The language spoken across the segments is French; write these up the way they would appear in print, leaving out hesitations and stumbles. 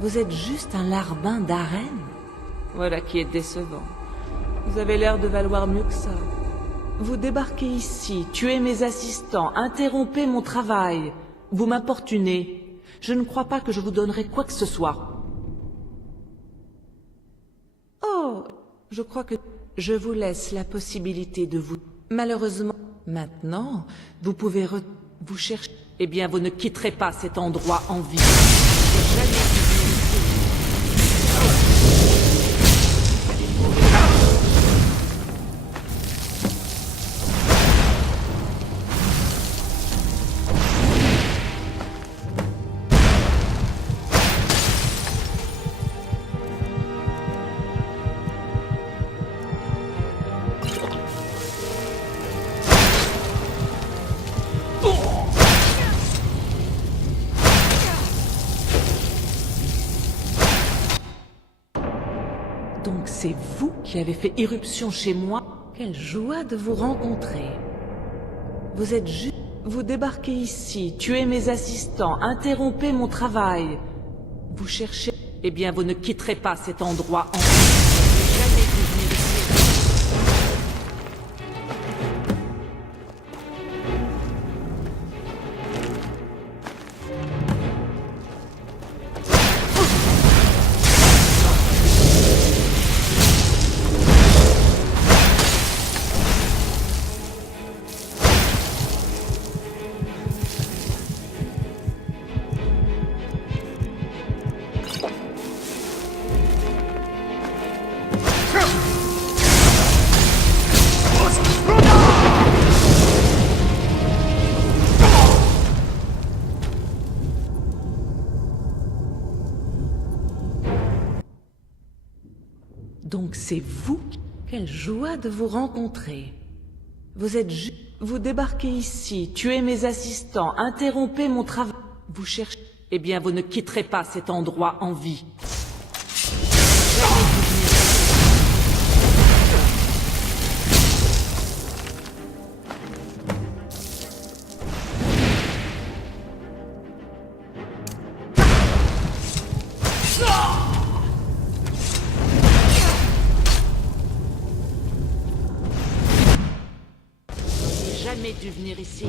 Vous êtes juste un larbin d'arène? Voilà qui est décevant. Vous avez l'air de valoir mieux que ça. Vous débarquez ici, tuez mes assistants, interrompez mon travail. Vous m'importunez. Je ne crois pas que je vous donnerai quoi que ce soit. Oh, je crois que je vous laisse la possibilité de vous... Malheureusement, maintenant, vous pouvez vous chercher. Eh bien, vous ne quitterez pas cet endroit en vie. J'ai jamais vu Donc c'est vous qui avez fait irruption chez moi? Quelle joie de vous rencontrer. Vous êtes juste... Vous débarquez ici, tuez mes assistants, interrompez mon travail. Vous cherchez... Eh bien, vous ne quitterez pas cet endroit en... J'ai jamais vu venir ici. Donc c'est vous? Quelle joie de vous rencontrer. Vous êtes Vous débarquez ici, tuez mes assistants, interrompez mon travail. Vous cherchez... Eh bien, vous ne quitterez pas cet endroit en vie. Jamais dû venir ici.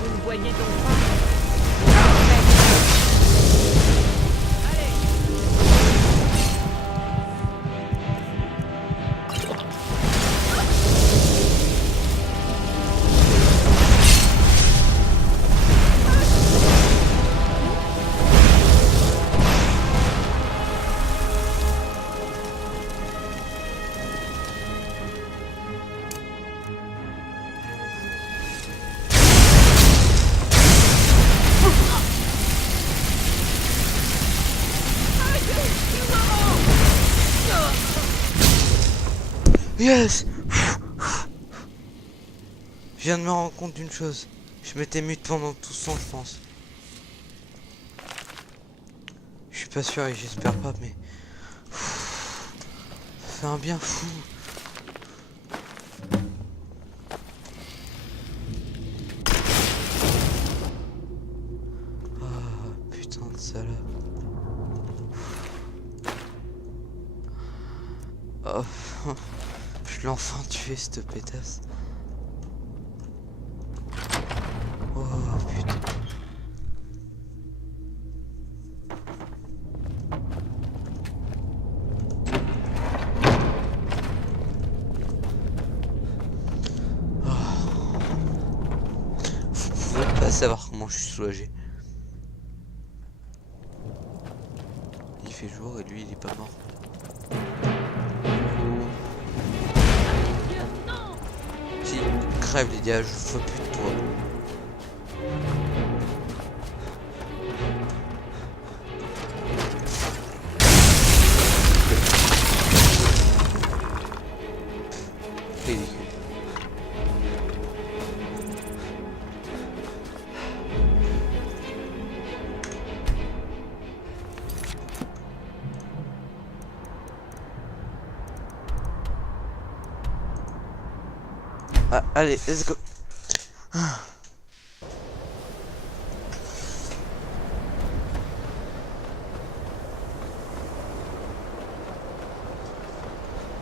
Vous ne voyez donc pas? Yes! Je viens de me rendre compte d'une chose. Je m'étais mute pendant tout ce temps, je pense. Je suis pas sûr et j'espère pas, mais... Ça fait un bien fou. Ah, putain de salope. Oh, je l'ai enfin tué, cette pétasse. Oh putain. Vous pouvez pas savoir comment je suis soulagé. Il fait jour et lui il est pas mort. Si, crève Lydia, je veux plus de toi. Ah, allez, let's go.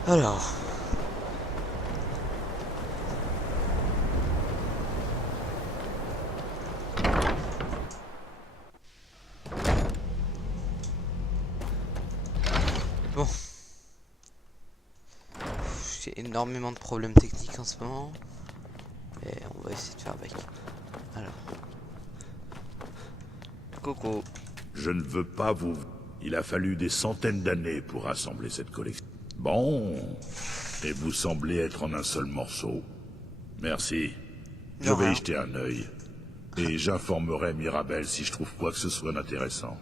Alors. Bon. J'ai énormément de problèmes techniques en ce moment. Et on va essayer de faire avec. Alors. Coco. Je ne veux pas vous... Il a fallu des centaines d'années pour rassembler cette collection. Bon. Et vous semblez être en un seul morceau. Merci. Je vais y jeter un œil. Et j'informerai Mirabel si je trouve quoi que ce soit d'intéressant.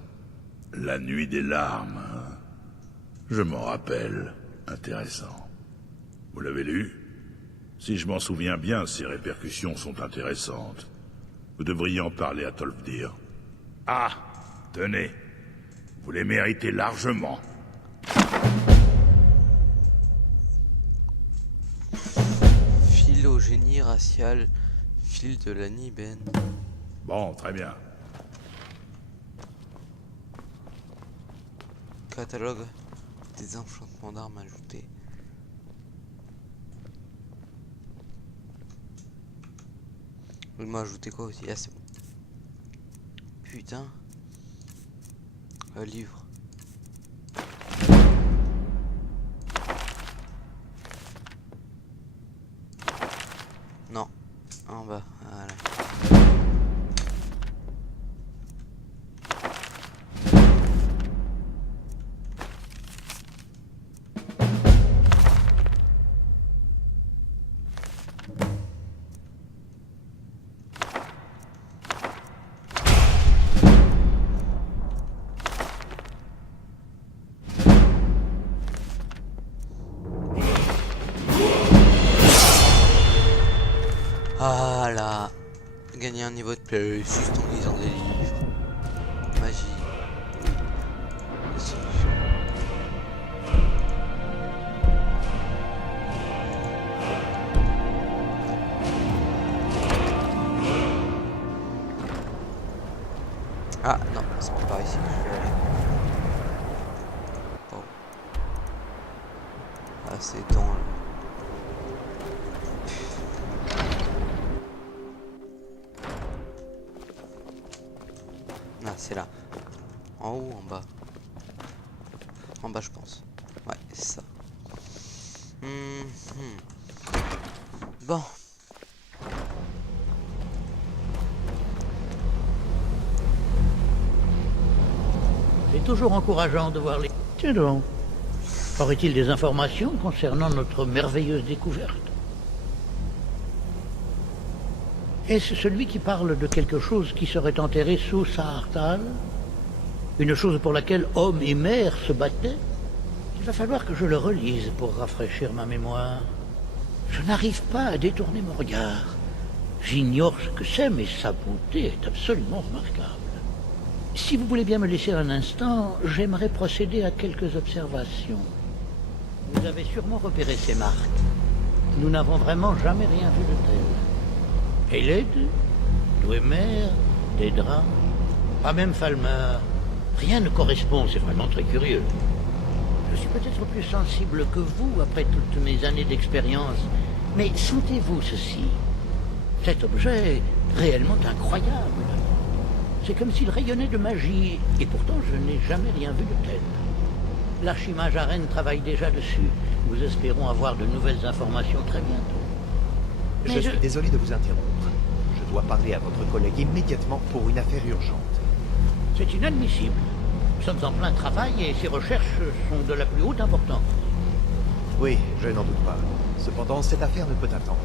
La nuit des larmes, hein? Je m'en rappelle. Intéressant. Vous l'avez lu? Si je m'en souviens bien, ses répercussions sont intéressantes. Vous devriez en parler à Tolfdir. Ah, tenez. Vous les méritez largement. Phylogénie raciale, fil de la Nibène. Bon, très bien. Catalogue des enchantements d'armes ajoutés. Il m'a ajouté quoi aussi? Ah, c'est bon. Putain. Un livre. Non. En bas. Voilà. Ah là, gagner un niveau de plus juste en lisant des livres. Magie. Destruction. Ah non, c'est pas par ici que je vais aller. Bon. Ah c'est dans là. Ah, c'est là. En haut ou en bas? En bas, je pense. Ouais, c'est ça. Bon. C'est toujours encourageant de voir les... Tiens donc. Aurait-il des informations concernant notre merveilleuse découverte? Est-ce celui qui parle de quelque chose qui serait enterré sous Saarthal? Une chose pour laquelle homme et mère se battaient? Il va falloir que je le relise pour rafraîchir ma mémoire. Je n'arrive pas à détourner mon regard. J'ignore ce que c'est, mais sa beauté est absolument remarquable. Si vous voulez bien me laisser un instant, j'aimerais procéder à quelques observations. Vous avez sûrement repéré ces marques. Nous n'avons vraiment jamais rien vu de tel. Peled, Dwemer, des draps, pas même Falmar. Rien ne correspond, c'est vraiment très curieux. Je suis peut-être plus sensible que vous après toutes mes années d'expérience, mais sentez-vous ceci. Cet objet est réellement incroyable. C'est comme s'il rayonnait de magie, et pourtant je n'ai jamais rien vu de tel. L'archimage Arène travaille déjà dessus. Nous espérons avoir de nouvelles informations très bientôt. Je suis désolé de vous interrompre. Je dois parler à votre collègue immédiatement pour une affaire urgente. C'est inadmissible. Nous sommes en plein travail et ces recherches sont de la plus haute importance. Oui, je n'en doute pas. Cependant, cette affaire ne peut attendre.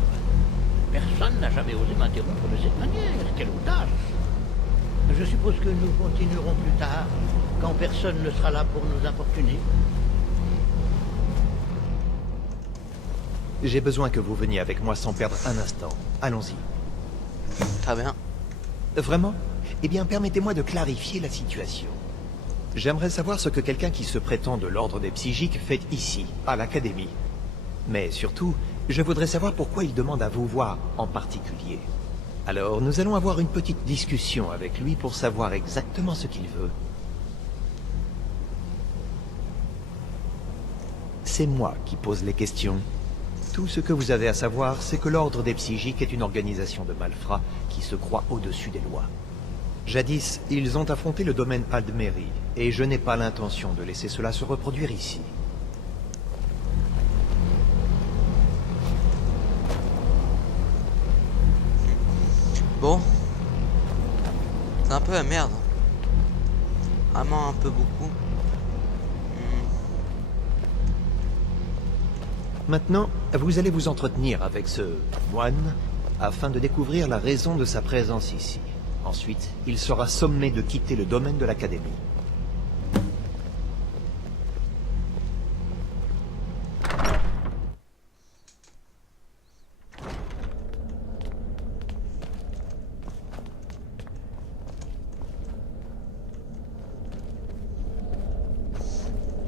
Personne n'a jamais osé m'interrompre de cette manière. Quelle audace! Je suppose que nous continuerons plus tard, quand personne ne sera là pour nous importuner. J'ai besoin que vous veniez avec moi sans perdre un instant. Allons-y. Très bien. Vraiment? Eh bien, permettez-moi de clarifier la situation. J'aimerais savoir ce que quelqu'un qui se prétend de l'ordre des psychiques fait ici, à l'Académie. Mais surtout, Je voudrais savoir pourquoi il demande à vous voir en particulier. Alors, nous allons avoir une petite discussion avec lui pour savoir exactement ce qu'il veut. C'est moi qui pose les questions. Tout ce que vous avez à savoir, c'est que l'Ordre des Psychiques est une organisation de malfrats qui se croit au-dessus des lois. Jadis, ils ont affronté le domaine Aldmeri, et je n'ai pas l'intention de laisser cela se reproduire ici. Bon. C'est un peu la merde. Vraiment un peu beaucoup. Maintenant, vous allez vous entretenir avec ce moine afin de découvrir la raison de sa présence ici. Ensuite, il sera sommé de quitter le domaine de l'Académie.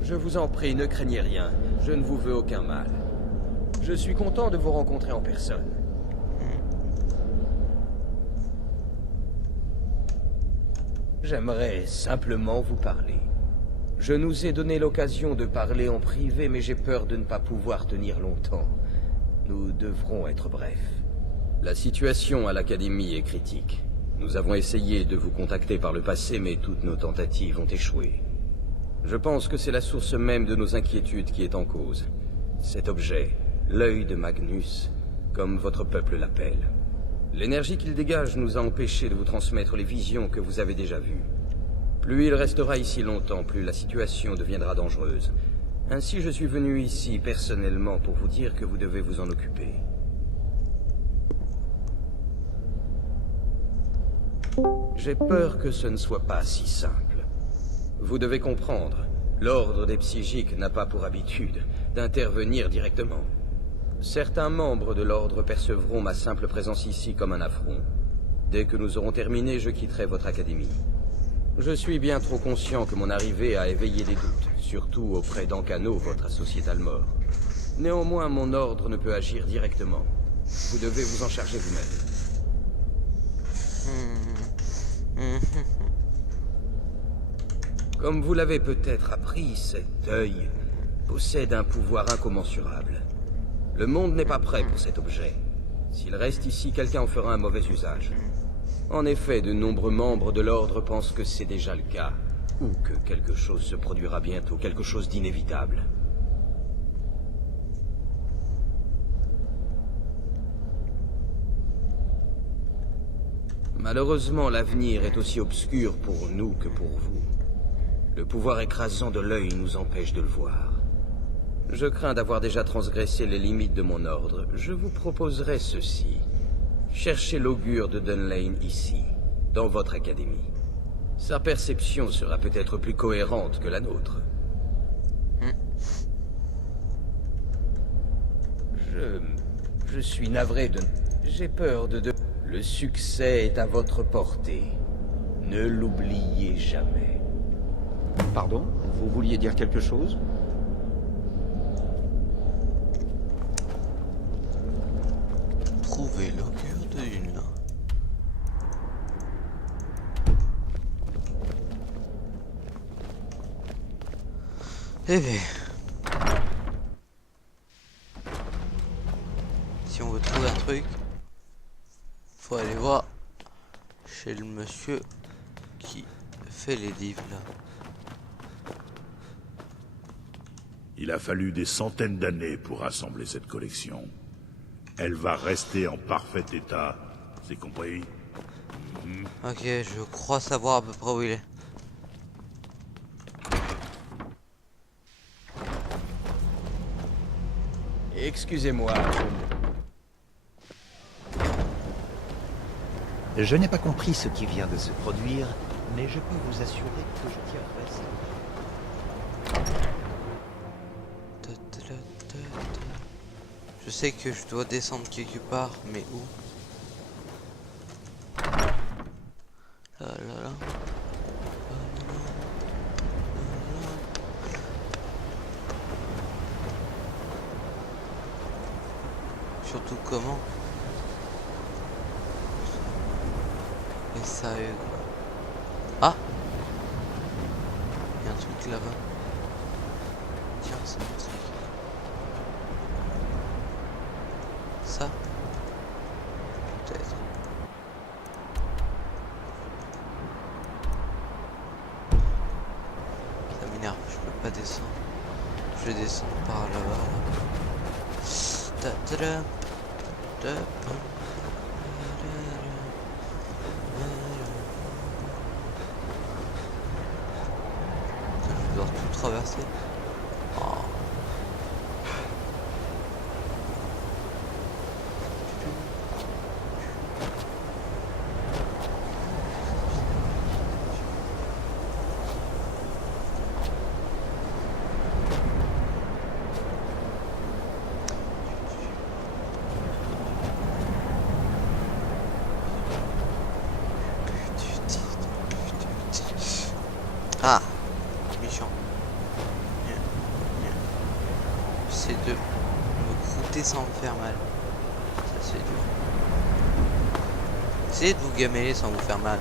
Je vous en prie, ne craignez rien. Je ne vous veux aucun mal. Je suis content de vous rencontrer en personne. J'aimerais simplement vous parler. Je nous ai donné l'occasion de parler en privé, mais j'ai peur de ne pas pouvoir tenir longtemps. Nous devrons être brefs. La situation à l'Académie est critique. Nous avons essayé de vous contacter par le passé, mais toutes nos tentatives ont échoué. Je pense que c'est la source même de nos inquiétudes qui est en cause. Cet objet, l'œil de Magnus, comme votre peuple l'appelle. L'énergie qu'il dégage nous a empêchés de vous transmettre les visions que vous avez déjà vues. Plus il restera ici longtemps, plus la situation deviendra dangereuse. Ainsi, je suis venu ici personnellement pour vous dire que vous devez vous en occuper. J'ai peur que ce ne soit pas si simple. Vous devez comprendre, l'Ordre des Psychiques n'a pas pour habitude d'intervenir directement. Certains membres de l'Ordre percevront ma simple présence ici comme un affront. Dès que nous aurons terminé, je quitterai votre académie. Je suis bien trop conscient que mon arrivée a éveillé des doutes, surtout auprès d'Ancano, votre associé Talmor. Néanmoins, mon ordre ne peut agir directement. Vous devez vous en charger vous-même. Comme vous l'avez peut-être appris, cet œil possède un pouvoir incommensurable. Le monde n'est pas prêt pour cet objet. S'il reste ici, quelqu'un en fera un mauvais usage. En effet, de nombreux membres de l'Ordre pensent que c'est déjà le cas, ou que quelque chose se produira bientôt, quelque chose d'inévitable. Malheureusement, l'avenir est aussi obscur pour nous que pour vous. Le pouvoir écrasant de l'œil nous empêche de le voir. Je crains d'avoir déjà transgressé les limites de mon ordre. Je vous proposerai ceci. Cherchez l'augure de Dunlane ici, dans votre académie. Sa perception sera peut-être plus cohérente que la nôtre. Je suis navré de... J'ai peur de... Le succès est à votre portée. Ne l'oubliez jamais. Pardon? Vous vouliez dire quelque chose? Trouver l'augure de Dunlane. Eh bien, si on veut trouver un truc, faut aller voir chez le monsieur qui fait les livres là. Il a fallu des centaines d'années pour rassembler cette collection. Elle va rester en parfait état, c'est compris? Ok, je crois savoir à peu près où il est. Excusez-moi. Je n'ai pas compris ce qui vient de se produire, mais je peux vous assurer que je tiens Je sais que je dois descendre quelque part, mais où? Là, là, là. surtout comment. Et sérieux quoi. Ah, il y a un truc là-bas. Tiens, c'est un truc. Ça peut-être. Ça m'énerve, je peux pas descendre. Je vais descendre par là-bas. Là. Ta-ta-da. Ta-pam. Je vais devoir tout traverser. Oh. Ah, méchant. J'essaie de me croûter sans me faire mal. Ça c'est dur. Essayez de vous gameler sans vous faire mal.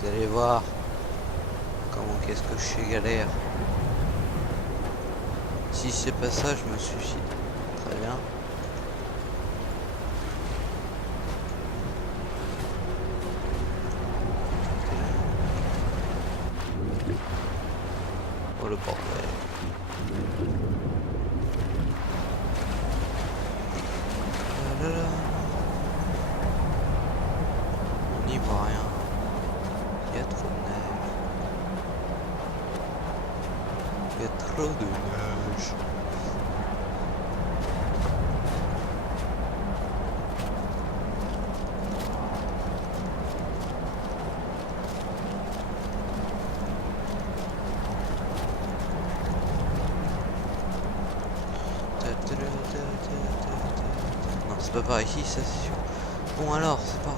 Vous allez voir comment qu'est-ce que je suis galère. Si c'est pas ça, je me suicide. Très bien. Oh le bordel. Ah là là. On n'y voit rien. Il y a trop de neige. Il y a trop de neige. Non, c'est pas par ici, ça c'est sûr. Bon alors, c'est par où?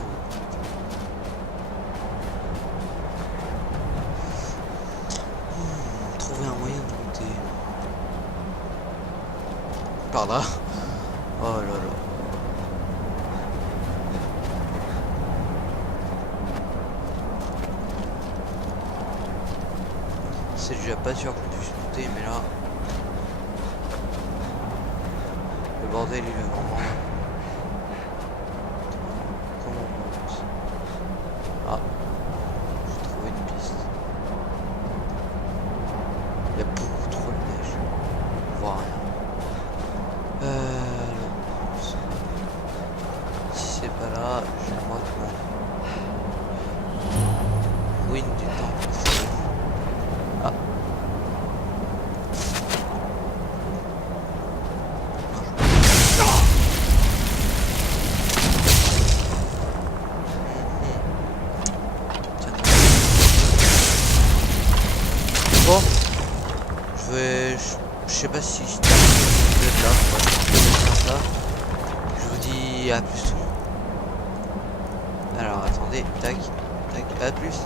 Trouver un moyen de monter. Par là. Oh là là. C'est déjà pas sûr qu'on puisse monter, mais là... Le bordel il est vraiment là. Comment on monte? Ah, j'ai trouvé une piste. Il y a beaucoup trop de neige. On voit rien. Si c'est pas là, j'ai le moins de mal. Ruine du temps. Ah. Bon, je sais pas si je vais être là, je vais faire ça. Je vous dis à plus tout le monde. Alors attendez, tac, tac, à plus.